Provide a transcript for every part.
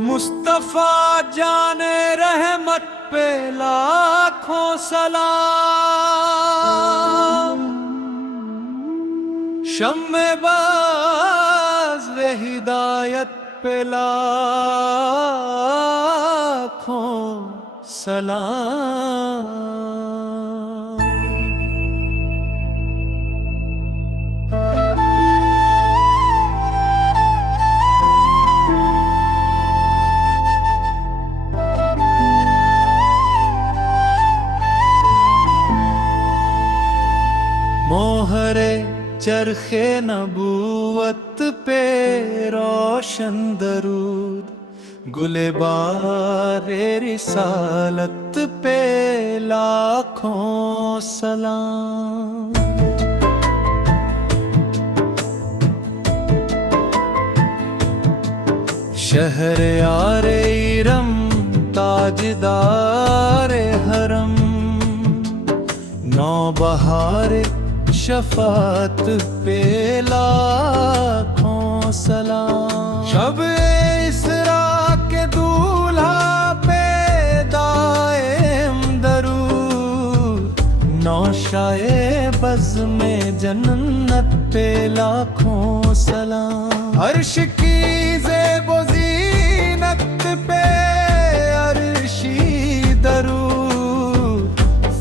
मुस्तफा जाने रहमत पे लाखों सलाम। शम्मे बाज़ वे हिदायत पे लाखों सलाम। मोहरे चरखे नबूवत पे रोशन दरूद, गुले बारे रिसालत पे लाखों सलाम। शहर यारे इरम ताजदारे हरम, नौबहारे शफात पे लाखों सलाम। शब इसरा के दूल्हा पे दाएम दरूद, नौशाए बज़ में जन्नत पे लाखों सलाम। अर्श की ज़ेबो ज़ीनत पे अर्शी दरूद,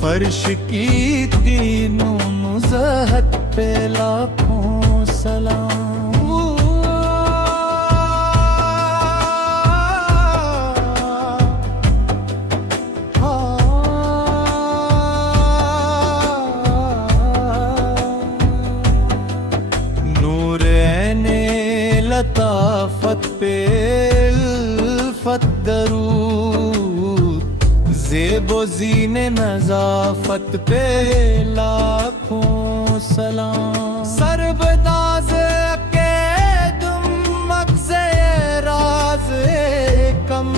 फर्श की तीनों ज़हत पे लाखों सलाम। नूर ऐने लताफत पे उल्फत दरूद, ज़ेबो ज़ीने नज़ाफत पे लाखों सलाम। सरबताज़ के तुम मग़ज़े राज़ कम,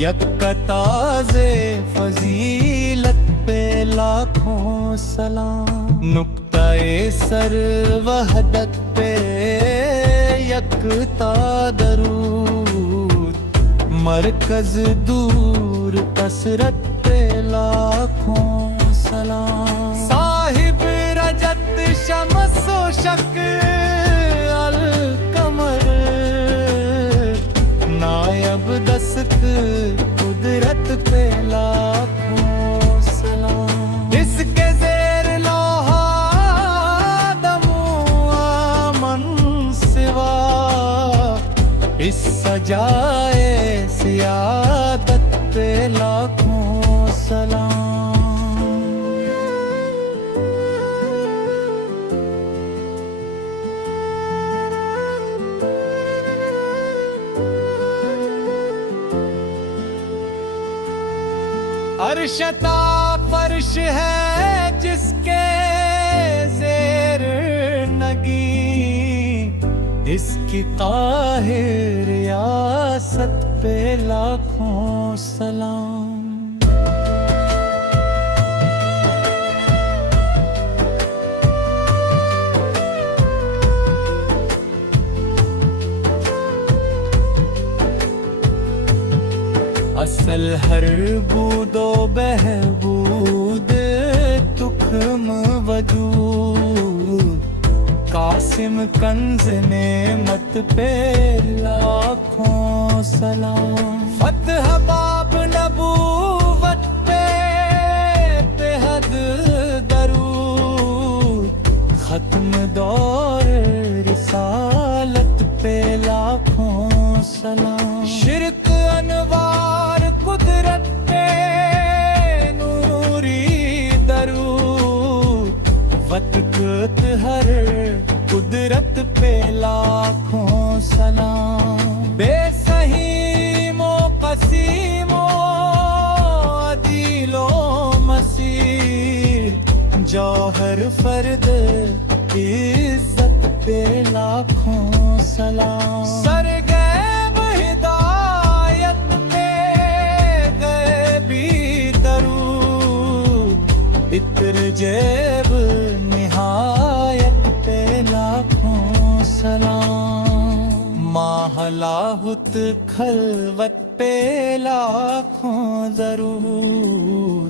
यक्कताज़े फ़ज़ीलत पे लाखों सलाम। नुक्ताए सर वहदत पे यक्ता दरूद, मरकज़ दूर कसरत पे लाखों सलाम। साहिब रजत शमस व शक अल कमर, नायब दस्त कुदरत पे लाखों सलाम। इसके ज़ेर लोहा दमो आमन सिवा, इस सजाए सियादत पे लाखों सलाम। अर्शता फर्श है जिसके ज़ेर नगी, इसकी काहिर रियासत पे लाखों सलाम। असल हर बूदो बहबूद तुख्म वजूद, कासिम कंज नेमत पे लाखों सलाम। फतह बाब नबूवत पे बेहद दरूद, खत्म दौर रिसालत पे लाखों सलाम। शिरक अनवार कुदरत पे नूरी दरूद, वतकत हर कुदरत पे लाखों सलाम। बेसहीमो कसीमो अदीलो मसीह, जौहर फर्द इज्जत पे लाखों सलाम। सरगैब हिदायत पे गैबी दरूद, इत्र जेब निहायत पे लाखों सलाम। माहलाहुत खलवत पे लाखों जरूर,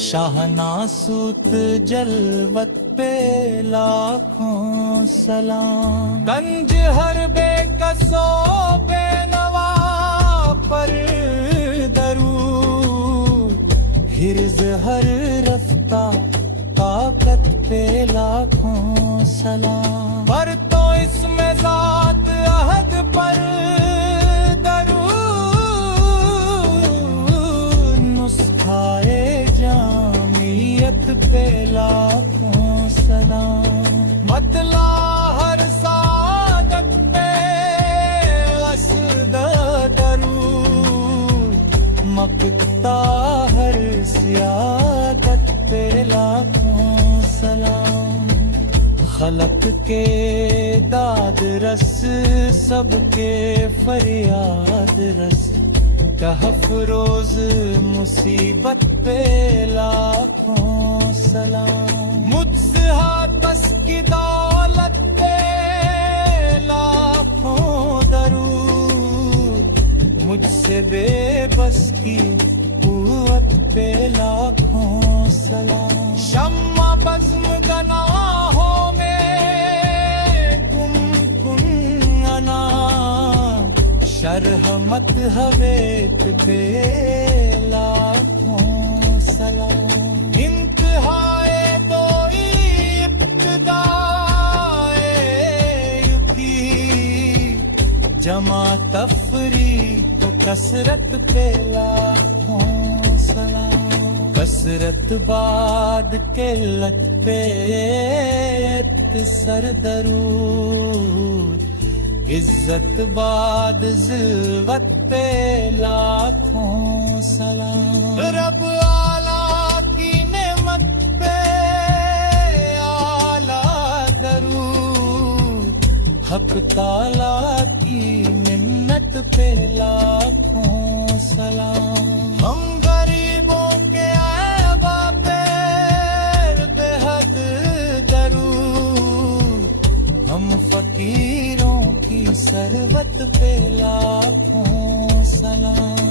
शाहनासूत जलवत पे लाखों सलाम। गंज हर बेकसो बेनवा पर दरूद, हिर्ज हर रफ्ता ताकत पे लाखों सलाम। पर तो इसमें जात अहद पर दरूद, नुस्खाए जामियत पे लाखों सलाम। मतला हर सादत पे असद दरूद, मकता हर सियादत पे लाखों सलाम। खलक के दाद रस सबके फरियाद रस, कहफ रोज मुसीबत पे लाखों सलाम। मुझसे हाथ बस की दौलत पे लाखों दरूद, मुझसे बेबस की कुव्वत पे लाखों सलाम। शम्मा बज़्म गनाहों में गुम कुन अना, शरह मत हवेत पे लाखों सलाम। इंतहाए दोई इब्तिदाए युकी, जमा तफरी तो कसरत पे लाखों सलाम। कसरत बाद किल्लत पे सर दरूद, इज्जत बाद ज़िल्वत पे लाखों सलाम। रब आला की नेमत पे आला दरूद, हक ताला की मिन्नत पे लाखों सलाम। हम गरीबों के ऐबा पे बेहद दरूद, हम फकीरों की सरवत पे लाखों सलाम।